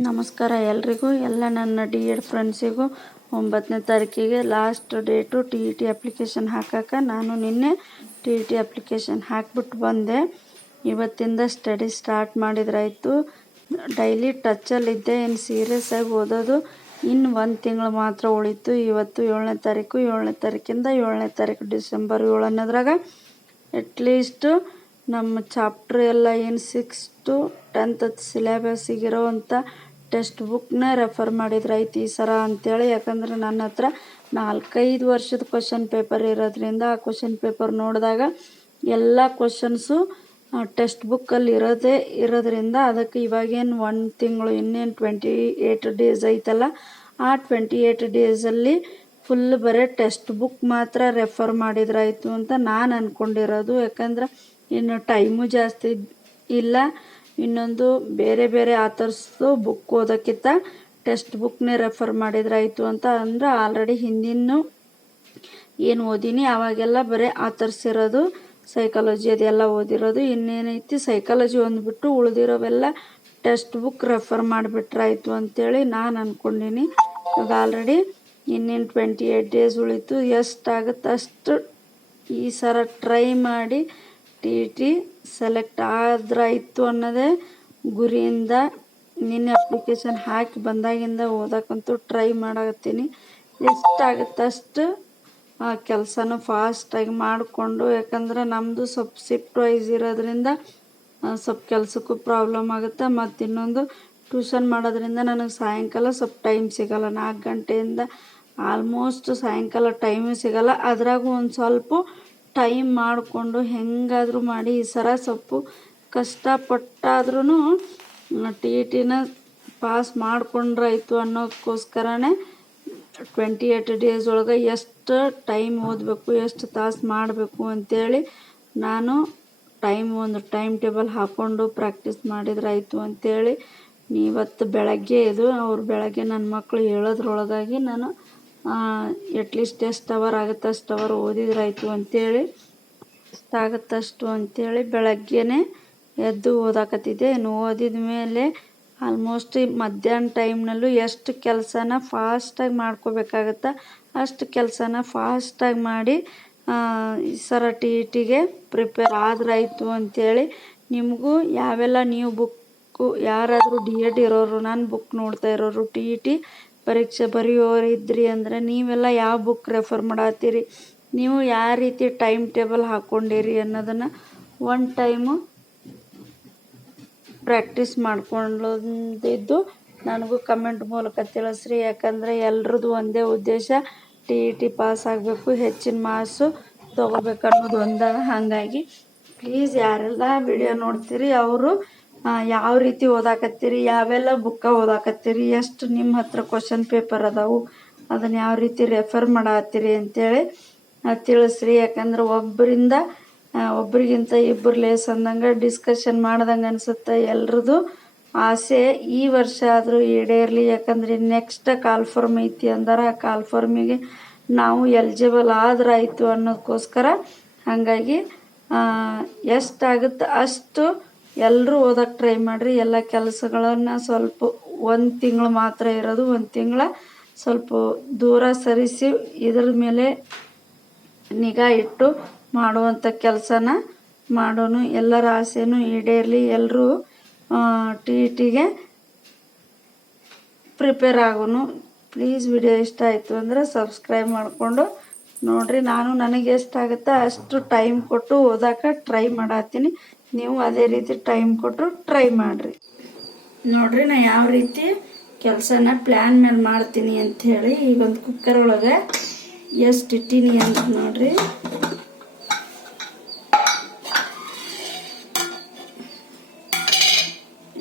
ನಮಸ್ಕಾರ ಎಲ್ರಿಗೂ, ಎಲ್ಲ ನನ್ನ ಡಿ ಎಡ್ ಫ್ರೆಂಡ್ಸಿಗೂ ಒಂಬತ್ತನೇ ತಾರೀಕಿಗೆ last date T E T application ಹಾಕಕ್ಕೆ ನಾನು ನಿನ್ನೆ ಟಿ ಇ ಟಿ ಅಪ್ಲಿಕೇಶನ್ ಹಾಕ್ಬಿಟ್ಟು ಬಂದೆ. ಇವತ್ತಿಂದ ಸ್ಟಡಿ ಸ್ಟಾರ್ಟ್ ಮಾಡಿದ್ರಾಯಿತು. ಡೈಲಿ ಟಚ್ಚಲ್ಲಿದ್ದೆ ಏನು ಸೀರಿಯಸ್ ಆಗಿ ಓದೋದು. ಇನ್ನು ಒಂದು ತಿಂಗಳು ಮಾತ್ರ ಉಳಿತು. ಇವತ್ತು ಏಳನೇ ತಾರೀಕು, ಏಳನೇ ತಾರೀಕಿಂದ ಏಳನೇ ತಾರೀಕು ಡಿಸೆಂಬರ್ ಏಳನೇದ್ರಾಗ ಅಟ್ಲೀಸ್ಟು ನಮ್ಮ ಚಾಪ್ಟ್ರ್ ಎಲ್ಲ ಏನು ಸಿಕ್ಸ್ ಟು ಟೆಂತ್ ಸಿಲೆಬಸ್ಸಿಗಿರೋ ಅಂಥ ಟೆಕ್ಸ್ಟ್ ಬುಕ್ನ ರೆಫರ್ ಮಾಡಿದ್ರಾಯ್ತು ಈ ಸರ ಅಂತೇಳಿ. ಯಾಕಂದ್ರೆ ನನ್ನ ಹತ್ರ ನಾಲ್ಕೈದು ವರ್ಷದ ಕ್ವಶನ್ ಪೇಪರ್ ಇರೋದ್ರಿಂದ ಆ ಕ್ವಶನ್ ಪೇಪರ್ ನೋಡಿದಾಗ ಎಲ್ಲ ಕ್ವಶನ್ಸು ಟೆಕ್ಸ್ಟ್ ಬುಕ್ಕಲ್ಲಿ ಇರೋದೇ ಇರೋದ್ರಿಂದ ಅದಕ್ಕೆ ಇವಾಗೇನು ಒಂದು ತಿಂಗಳು ಇನ್ನೇನು ಟ್ವೆಂಟಿ ಏಯ್ಟ್ ಡೇಸ್ ಐತಲ್ಲ, ಆ ಟ್ವೆಂಟಿ ಏಯ್ಟ್ ಡೇಸಲ್ಲಿ ಫುಲ್ ಬರೀ ಟೆಕ್ಸ್ಟ್ ಬುಕ್ ಮಾತ್ರ ರೆಫರ್ ಮಾಡಿದ್ರಾಯಿತು ಅಂತ ನಾನು ಅಂದ್ಕೊಂಡಿರೋದು ಯಾಕಂದ್ರೆ ಇನ್ನು ಟೈಮು ಜಾಸ್ತಿ ಇಲ್ಲ. ಇನ್ನೊಂದು ಬೇರೆ ಬೇರೆ ಆಥರ್ಸ್ದು ಬುಕ್ ಓದೋಕ್ಕಿಂತ ಟೆಕ್ಸ್ಟ್ ಬುಕ್ನೇ ರೆಫರ್ ಮಾಡಿದ್ರಾಯಿತು ಅಂತ ಅಂದ್ರೆ ಆಲ್ರೆಡಿ ಹಿಂದಿನೂ ಏನು ಓದಿನಿ, ಅವಾಗೆಲ್ಲ ಬರೀ ಆಥರ್ಸ್ ಇರೋದು ಸೈಕಾಲಜಿ ಅದೆಲ್ಲ ಓದಿರೋದು, ಇನ್ನೇನೈತಿ ಸೈಕಾಲಜಿ ಒಂದ್ಬಿಟ್ಟು ಉಳಿದಿರೋವೆಲ್ಲ ಟೆಕ್ಸ್ಟ್ ಬುಕ್ ರೆಫರ್ ಮಾಡಿಬಿಟ್ರಾಯ್ತು ಅಂತೇಳಿ ನಾನು ಅಂದ್ಕೊಂಡಿನಿ ಇವಾಗ ಆಲ್ರೆಡಿ ಇನ್ನೇನು ಟ್ವೆಂಟಿ ಏಯ್ಟ್ ಡೇಸ್ ಉಳಿತು ಎಷ್ಟಾಗುತ್ತೆ ಅಷ್ಟು ಈ ಸರ ಟ್ರೈ ಮಾಡಿ ಟಿ ಟಿ ಸೆಲೆಕ್ಟ್ ಆದ್ರಾಯಿತು ಅನ್ನೋದೇ ಗುರಿಯಿಂದ ನಿನ್ನೆ ಅಪ್ಲಿಕೇಶನ್ ಹಾಕಿ ಬಂದಾಗಿಂದ ಓದಕ್ಕಂತೂ ಟ್ರೈ ಮಾಡಕತ್ತೀನಿ. ಎಷ್ಟಾಗುತ್ತೆ ಅಷ್ಟು ಕೆಲಸನೂ ಫಾಸ್ಟಾಗಿ ಮಾಡಿಕೊಂಡು, ಯಾಕಂದ್ರೆ ನಮ್ಮದು ಸ್ವಲ್ಪ ಶಿಫ್ಟ್ ವೈಸ್ ಇರೋದ್ರಿಂದ ಸ್ವಲ್ಪ ಕೆಲಸಕ್ಕೂ ಪ್ರಾಬ್ಲಮ್ ಆಗುತ್ತೆ. ಮತ್ತು ಇನ್ನೊಂದು ಟ್ಯೂಷನ್ ಮಾಡೋದ್ರಿಂದ ನನಗೆ ಸಾಯಂಕಾಲ ಸ್ವಲ್ಪ ಟೈಮ್ ಸಿಗೋಲ್ಲ. ನಾಲ್ಕು ಗಂಟೆಯಿಂದ ಆಲ್ಮೋಸ್ಟ್ ಸಾಯಂಕಾಲ ಟೈಮೇ ಸಿಗೋಲ್ಲ. ಅದ್ರಾಗೂ ಒಂದು ಸ್ವಲ್ಪ ಟೈಮ್ ಮಾಡಿಕೊಂಡು ಹೆಂಗಾದರೂ ಮಾಡಿ ಈ ಸರ ಸೊಪ್ಪು ಕಷ್ಟಪಟ್ಟಾದ್ರೂ ಟಿ ಇ ಟಿನ ಪಾಸ್ ಮಾಡಿಕೊಂಡ್ರಾಯ್ತು ಅನ್ನೋದಕ್ಕೋಸ್ಕರನೇ ಟ್ವೆಂಟಿ ಏಯ್ಟ್ ಡೇಸ್ ಒಳಗೆ ಎಷ್ಟು ಟೈಮ್ ಓದಬೇಕು, ಎಷ್ಟು ತಾಸು ಮಾಡಬೇಕು ಅಂಥೇಳಿ ನಾನು ಟೈಮ್ ಒಂದು ಟೈಮ್ ಟೇಬಲ್ ಹಾಕ್ಕೊಂಡು ಪ್ರಾಕ್ಟೀಸ್ ಮಾಡಿದ್ರಾಯ್ತು ಅಂಥೇಳಿ ಇವತ್ತು ಬೆಳಗ್ಗೆ ಇದು ಅವ್ರು ಬೆಳಗ್ಗೆ ನನ್ನ ಮಕ್ಕಳು ಹೇಳೋದ್ರೊಳಗಾಗಿ ನಾನು ಎಟ್ಲೀಸ್ಟ್ ಎಷ್ಟು ಅವರ್ ಆಗುತ್ತೆ, ಅಷ್ಟು ಅವರ್ ಓದಿದ್ರಾಯ್ತು ಅಂಥೇಳಿ ಎಷ್ಟಾಗುತ್ತೆ ಅಂತೇಳಿ ಅಂಥೇಳಿ ಬೆಳಗ್ಗೆನೇ ಎದ್ದು ಓದಾಕತ್ತಿದ್ದೆ. ಇನ್ನು ಓದಿದ ಮೇಲೆ ಆಲ್ಮೋಸ್ಟ್ ಮಧ್ಯಾಹ್ನ ಟೈಮ್ನಲ್ಲೂ ಎಷ್ಟು ಕೆಲಸನ ಫಾಸ್ಟಾಗಿ ಮಾಡ್ಕೋಬೇಕಾಗತ್ತೆ, ಅಷ್ಟು ಕೆಲಸನ ಫಾಸ್ಟಾಗಿ ಮಾಡಿ ಸರ ಟಿ ಇ ಟಿಗೆ ಪ್ರಿಪೇರ್ ಆದ್ರಾಯಿತು ಅಂಥೇಳಿ ನಿಮಗೂ ಯಾವೆಲ್ಲ ನೀವು ಬುಕ್ಕು ಯಾರಾದರೂ ಡಿ ಎಡ್ ಇರೋರು, ನಾನು ಬುಕ್ ನೋಡ್ತಾ ಇರೋರು, ಟಿ ಇ ಟಿ ಪರೀಕ್ಷೆ ಬರೆಯೋರು ಇದ್ರಿ ಅಂದ್ರೆ ನೀವೆಲ್ಲ ಯಾವ ಬುಕ್ ರೆಫರ್ ಮಾಡತ್ತೀರಿ ನೀವು ಯಾವ ರೀತಿ ಟೈಮ್ ಟೇಬಲ್ ಹಾಕ್ಕೊಂಡಿರಿ ಅನ್ನೋದನ್ನು ಒನ್ ಟೈಮು ಪ್ರಾಕ್ಟೀಸ್ ಮಾಡ್ಕೊಂಡಿದ್ದು ನನಗೂ ಕಮೆಂಟ್ ಮೂಲಕ ತಿಳಿಸ್ರಿ. ಯಾಕಂದರೆ ಎಲ್ರದ್ದು ಒಂದೇ ಉದ್ದೇಶ ಟಿ ಇ ಟಿ ಪಾಸ್ ಆಗಬೇಕು, ಹೆಚ್ಚಿನ ಮಾರ್ಕ್ಸು ತೊಗೋಬೇಕು ಅನ್ನೋದು ಹಾಗಾಗಿ ಪ್ಲೀಸ್ ಯಾರೆಲ್ಲ ವಿಡಿಯೋ ನೋಡ್ತೀರಿ, ಅವರು ಯಾವ ರೀತಿ ಓದಾಕತ್ತೀರಿ? ಯಾವೆಲ್ಲ ಬುಕ್ಕ ಓದಾಕತ್ತೀರಿ? ಎಷ್ಟು ನಿಮ್ಮ ಹತ್ರ ಕ್ವಶನ್ ಪೇಪರ್ ಅದಾವು? ಅದನ್ನು ಯಾವ ರೀತಿ ರೆಫರ್ ಮಾಡತ್ತೀರಿ ಅಂತೇಳಿ ತಿಳಿಸ್ರಿ. ಯಾಕಂದ್ರೆ ಒಬ್ಬರಿಂದ ಒಬ್ರಿಗಿಂತ ಇಬ್ಬರು ಲೇಸ್ ಅಂದಂಗೆ ಡಿಸ್ಕಷನ್ ಮಾಡ್ದಂಗೆ ಅನಿಸುತ್ತೆ ಎಲ್ರದ್ದು ಆಸೆ. ಈ ವರ್ಷ ಆದರೂ ಈಡೇರಲಿ. ಯಾಕಂದ್ರೆ ನೆಕ್ಸ್ಟ್ ಕಾಲ್ ಫಾರ್ಮ್ ಐತಿ ಅಂದ್ರೆ. ಆ ಕಾಲ್ಫರ್ಮಿಗೆ ನಾವು ಎಲಿಜಿಬಲ್ ಆದ್ರಾಯ್ತು ಅನ್ನೋದಕ್ಕೋಸ್ಕರ ಹಾಗಾಗಿ ಎಷ್ಟಾಗುತ್ತೆ ಅಷ್ಟು ಎಲ್ಲರೂ ಓದೋಕೆ ಟ್ರೈ ಮಾಡಿರಿ. ಎಲ್ಲ ಕೆಲಸಗಳನ್ನು ಸ್ವಲ್ಪ ಒಂದು ತಿಂಗಳು ಮಾತ್ರ ಇರೋದು, ಒಂದು ತಿಂಗಳ ಸ್ವಲ್ಪ ದೂರ ಸರಿಸಿ ಇದ್ರ ಮೇಲೆ ನಿಗಾ ಇಟ್ಟು ಮಾಡುವಂಥ ಕೆಲಸನ ಮಾಡೋನು. ಎಲ್ಲರ ಆಸೆನೂ ಈಡೇರಲಿ. ಎಲ್ಲರೂ ಟಿ ಟಿಗೆ ಪ್ರಿಪೇರ್ ಆಗೋನು. ಪ್ಲೀಸ್ ವಿಡಿಯೋ ಇಷ್ಟ ಆಯಿತು ಅಂದರೆ ಸಬ್ಸ್ಕ್ರೈಬ್ ಮಾಡಿಕೊಂಡು ನೋಡಿರಿ, ನಾನು ನನಗೆ ಎಷ್ಟಾಗುತ್ತೆ ಅಷ್ಟು ಟೈಮ್ ಕೊಟ್ಟು ಓದೋಕೆ ಟ್ರೈ ಮಾಡತ್ತೀನಿ. ನೀವು ಅದೇ ರೀತಿ ಟೈಮ್ ಕೊಟ್ಟು ಟ್ರೈ ಮಾಡಿರಿ. ನೋಡಿರಿ, ನಾ ಯಾವ ರೀತಿ ಕೆಲಸನ ಪ್ಲ್ಯಾನ್ ಮೇಲೆ ಮಾಡ್ತೀನಿ ಅಂಥೇಳಿ ಈಗ ಒಂದು ಕುಕ್ಕರ್ ಒಳಗೆ ಎಷ್ಟು ಇಟ್ಟೀನಿ ಅಂತ ನೋಡ್ರಿ.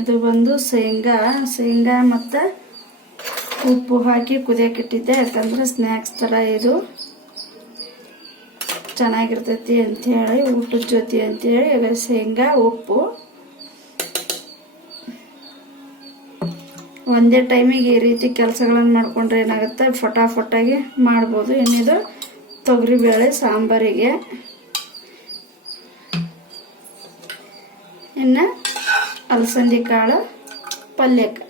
ಇದು ಬಂದು ಶೇಂಗಾ ಶೇಂಗಾ ಮತ್ತು ಉಪ್ಪು ಹಾಕಿ ಕುದಿಯೋಕೆ ಇಟ್ಟಿದ್ದೆ, ಯಾಕಂದ್ರೆ ಸ್ನ್ಯಾಕ್ಸ್ ಥರ ಇದು. ಚೆನ್ನಾಗಿರ್ತೈತಿ ಅಂಥೇಳಿ ಊಟದ ಜೊತೆ ಅಂಥೇಳಿ ಶೇಂಗಾ, ಉಪ್ಪು. ಒಂದೇ ಟೈಮಿಗೆ ಈ ರೀತಿ ಕೆಲಸಗಳನ್ನು ಮಾಡಿಕೊಂಡ್ರೆ ಏನಾಗುತ್ತೆ? ಫಟಾಫಟಾಗಿ ಮಾಡ್ಬೋದು. ಏನಿದು ತೊಗರಿಬೇಳೆ ಸಾಂಬಾರಿಗೆ. ಇನ್ನು ಅಲಸಂದಿ ಕಾಳು, ಪಲ್ಯಕ್ಕೆ.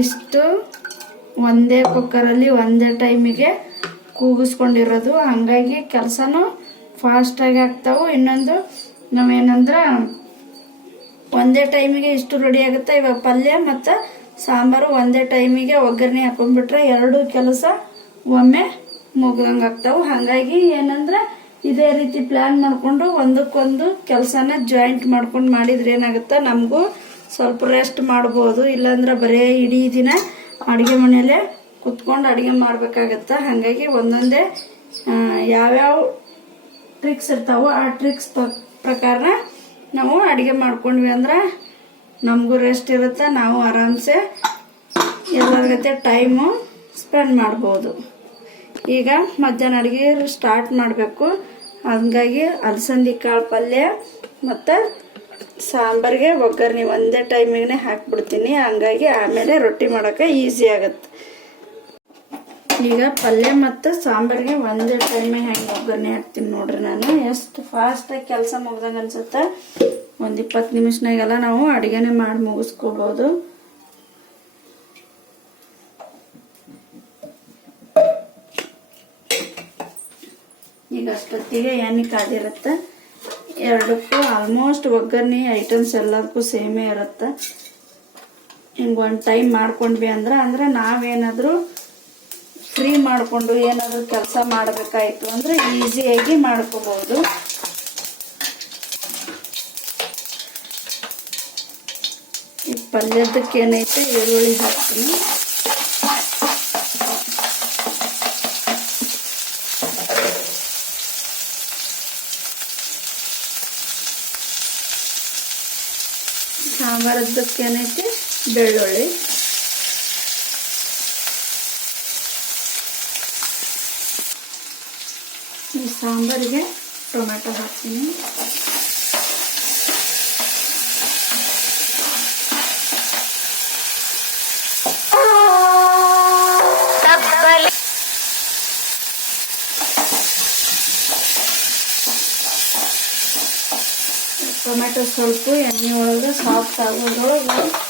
ಇಷ್ಟು ಒಂದೇ ಕುಕ್ಕರಲ್ಲಿ ಒಂದೇ ಟೈಮಿಗೆ ಕೂಗಿಸ್ಕೊಂಡಿರೋದು. ಹಂಗಾಗಿ ಕೆಲಸನೂ ಫಾಸ್ಟಾಗಿ ಆಗ್ತಾವು. ಇನ್ನೊಂದು ನಾವೇನಂದ್ರೆ ಒಂದೇ ಟೈಮಿಗೆ ಇಷ್ಟು ರೆಡಿ ಆಗುತ್ತೆ? ಇವಾಗ ಪಲ್ಯ ಮತ್ತು ಸಾಂಬಾರು ಒಂದೇ ಟೈಮಿಗೆ ಒಗ್ಗರಣೆ ಹಾಕೊಂಡ್ಬಿಟ್ರೆ ಎರಡು ಕೆಲಸ ಒಮ್ಮೆ ಮುಗ್ದಂಗೆ ಆಗ್ತಾವೆ. ಹಾಗಾಗಿ ಏನಂದ್ರೆ ಇದೇ ರೀತಿ ಪ್ಲ್ಯಾನ್ ಮಾಡಿಕೊಂಡು ಒಂದಕ್ಕೊಂದು ಕೆಲಸನ ಜಾಯಿಂಟ್ ಮಾಡ್ಕೊಂಡು ಮಾಡಿದ್ರೆ ಏನಾಗುತ್ತೆ? ನಮಗೂ ಸ್ವಲ್ಪ ರೆಸ್ಟ್ ಮಾಡ್ಬೋದು. ಇಲ್ಲಾಂದ್ರೆ ಬರೀ ಇಡೀ ದಿನ ಅಡುಗೆ ಮನೆಯಲ್ಲೇ ಕುತ್ಕೊಂಡು ಅಡುಗೆ ಮಾಡ್ಬೇಕಾಗತ್ತೆ. ಹಾಗಾಗಿ ಒಂದೊಂದೇ ಯಾವ್ಯಾವ ಟ್ರಿಕ್ಸ್ ಇರ್ತಾವೋ ಆ ಟ್ರಿಕ್ಸ್ ಪ್ರಕಾರ ನಾವು ಅಡುಗೆ ಮಾಡ್ಕೊಂಡ್ವಿ ಅಂದ್ರೆ ನಮಗೂ ರೆಸ್ಟ್ ಇರುತ್ತೆ, ನಾವು ಆರಾಮ್ಸೆ ಎಲ್ಲರ ಜೊತೆ ಟೈಮು ಸ್ಪೆಂಡ್ ಮಾಡ್ಬೋದು. ಈಗ ಮಧ್ಯಾಹ್ನ ಅಡುಗೆ ಸ್ಟಾರ್ಟ್ ಮಾಡಬೇಕು. ಹಂಗಾಗಿ ಅಲಸಂದಿ ಕಾಳು ಪಲ್ಯ ಮತ್ತು ಸಾಂಬಾರಿಗೆ ಒಗ್ಗರಣೆ ಒಂದೇ ಟೈಮಿಗೆ ಹಾಕ್ಬಿಡ್ತೀನಿ. ಹಂಗಾಗಿ ಆಮೇಲೆ ರೊಟ್ಟಿ ಮಾಡೋಕೆ ಈಸಿ ಆಗುತ್ತೆ. ಈಗ ಪಲ್ಯ ಮತ್ತು ಸಾಂಬಾರಿಗೆ ಒಂದೇ ಟೈಮೇ ಹೆಂಗೆ ಒಗ್ಗರಣೆ ಹಾಕ್ತೀನಿ ನೋಡ್ರಿ ನಾನು. ಎಷ್ಟು ಫಾಸ್ಟಾಗಿ ಕೆಲಸ ಮುಗ್ದಂಗೆ ಅನ್ಸುತ್ತೆ. ಒಂದು ಇಪ್ಪತ್ತು ನಿಮಿಷನಾಗೆಲ್ಲ ನಾವು ಅಡುಗೆನೇ ಮಾಡಿ ಮುಗಿಸ್ಕೋಬೋದು. ಈಗ ಅಷ್ಟೊತ್ತಿಗೆ ಎಣ್ಣೆ ಕಾದಿರುತ್ತೆ. ಎರಡಕ್ಕೂ ಆಲ್ಮೋಸ್ಟ್ ಒಗ್ಗರಣೆ ಐಟಮ್ಸ್ ಎಲ್ಲದಕ್ಕೂ ಸೇಮೇ ಇರುತ್ತೆ. ಹಿಂಗೆ ಒಂದು ಟೈಮ್ ಮಾಡ್ಕೊಂಡ್ವಿ ಅಂದ್ರೆ ಅಂದ್ರೆ ನಾವೇನಾದರೂ ಫ್ರೀ ಮಾಡಿಕೊಂಡು ಏನಾದರೂ ಕೆಲಸ ಮಾಡಬೇಕಾಯಿತು ಅಂದರೆ ಈಸಿಯಾಗಿ ಮಾಡ್ಕೋಬೋದು ಈ ಪಲ್ಯದಕ್ಕೆ ಏನೈತೆ ಈರುಳ್ಳಿ ಹಾಕ್ತೀನಿ. ಸಾಂಬಾರದಕ್ಕೆ ಏನೈತೆ ಬೆಳ್ಳುಳ್ಳಿ ಈ ಸಾಂಬಾರಿಗೆ ಟೊಮೆಟೊ ಹಾಕ್ತೀನಿ ಟೊಮೆಟೊ ಸ್ವಲ್ಪ ಎಣ್ಣೆ ಒಳಗೆ ಸಾಫ್ಟ್ ಆಗೋದ್ರೊಳಗೆ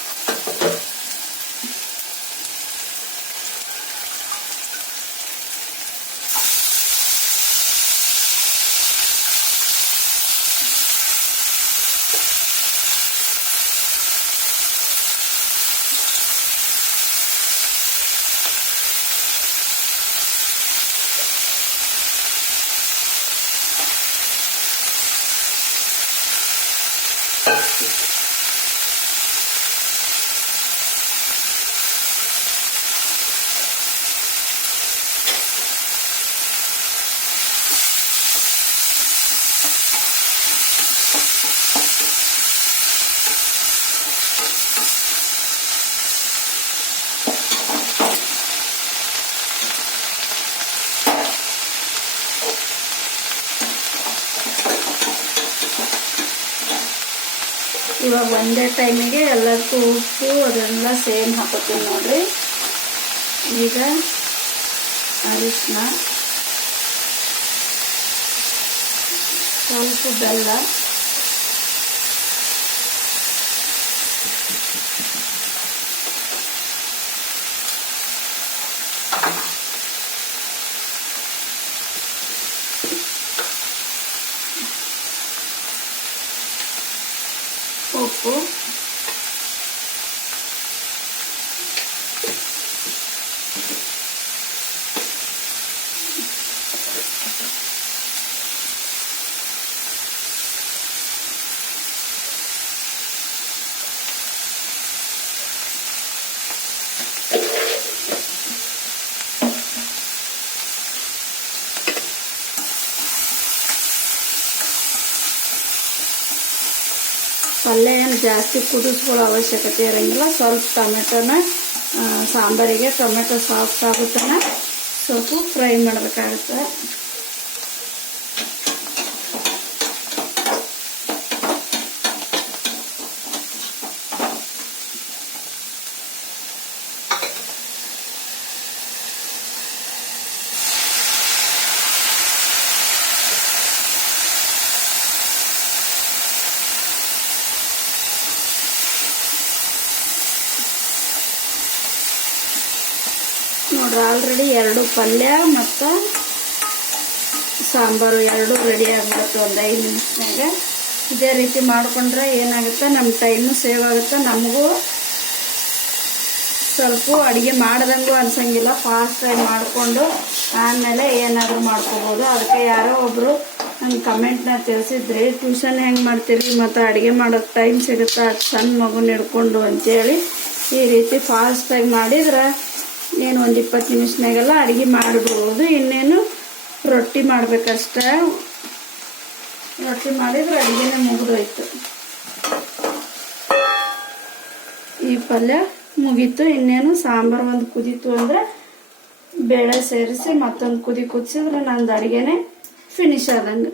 ಇವಾಗ ಒಂದೇ ಟೈಮಿಗೆ ಎಲ್ಲದಕ್ಕೂ ಉಪ್ಪು ಅದೆಲ್ಲ ಸೇಮ್ ಹಾಕೋತೀನಿ ನೋಡ್ರಿ. ಈಗ ಅರಿಶಿನ ಸ್ವಲ್ಪ ಬೆಲ್ಲ. ಉಪ್ಪು ಪಲ್ಯ ಏನು ಜಾಸ್ತಿ ಕುದಿಸ್ಕೊಳ್ಳೋ ಅವಶ್ಯಕತೆ ಇರೋಂಗಿಲ್ಲ. ಸ್ವಲ್ಪ ಟೊಮೆಟೊನ ಸಾಂಬಾರಿಗೆ ಟೊಮೆಟೊ ಸಾಫ್ಟ್ ಆಗುತ್ತಾನೆ ಸ್ವಲ್ಪ ಫ್ರೈ ಮಾಡಬೇಕಾಗುತ್ತೆ. ಆಲ್ರೆಡಿ ಎರಡು ಪಲ್ಯ ಮತ್ತು ಸಾಂಬಾರು ಎರಡು ರೆಡಿ ಆಗ್ಬಿಡುತ್ತೆ ಒಂದು ಐದು ನಿಮಿಷನಾಗ ಇದೇ ರೀತಿ ಮಾಡಿಕೊಂಡ್ರೆ ಏನಾಗುತ್ತೆ? ನಮ್ಮ ಟೈಮು ಸೇವ್ ಆಗುತ್ತೆ. ನಮಗೂ ಸ್ವಲ್ಪ ಅಡುಗೆ ಮಾಡ್ದಂಗೂ ಅನ್ಸಂಗಿಲ್ಲ. ಫಾಸ್ಟಾಗಿ ಮಾಡಿಕೊಂಡು ಆಮೇಲೆ ಏನಾದರೂ ಮಾಡ್ಕೋಬೋದು. ಅದಕ್ಕೆ ಯಾರೋ ಒಬ್ಬರು ನನ್ನ ಕಮೆಂಟ್ನ ತಿಳಿಸಿದ್ರಿ ಟ್ಯೂಷನ್ ಹೆಂಗೆ ಮಾಡ್ತೀರಿ? ಮತ್ತು ಅಡುಗೆ ಮಾಡೋಕ್ಕೆ ಟೈಮ್ ಸಿಗುತ್ತಾ? ಸಣ್ಣ ಮಗುನ ಹಿಡ್ಕೊಂಡು ಅಂತೇಳಿ ಈ ರೀತಿ ಫಾಸ್ಟಾಗಿ ಮಾಡಿದ್ರೆ ಏನು ಒಂದು ಇಪ್ಪತ್ತು ನಿಮಿಷನಾಗೆಲ್ಲ ಅಡುಗೆ ಮಾಡಿಬಿಡ್ಬೋದು ಇನ್ನೇನು ರೊಟ್ಟಿ ಮಾಡಬೇಕಷ್ಟ. ರೊಟ್ಟಿ ಮಾಡಿದ್ರೆ ಅಡುಗೆನೇ ಮುಗಿದೋಯ್ತು. ಈ ಪಲ್ಯ ಮುಗೀತು. ಇನ್ನೇನು ಸಾಂಬಾರು ಒಂದು ಕುದೀತು ಅಂದರೆ ಬೇಳೆ ಸೇರಿಸಿ ಮತ್ತೊಂದು ಕುದಿ ಕುದಿಸಿದ್ರೆ ನಂದು ಅಡುಗೆನೇ ಫಿನಿಶ್ ಆದಂಗೆ.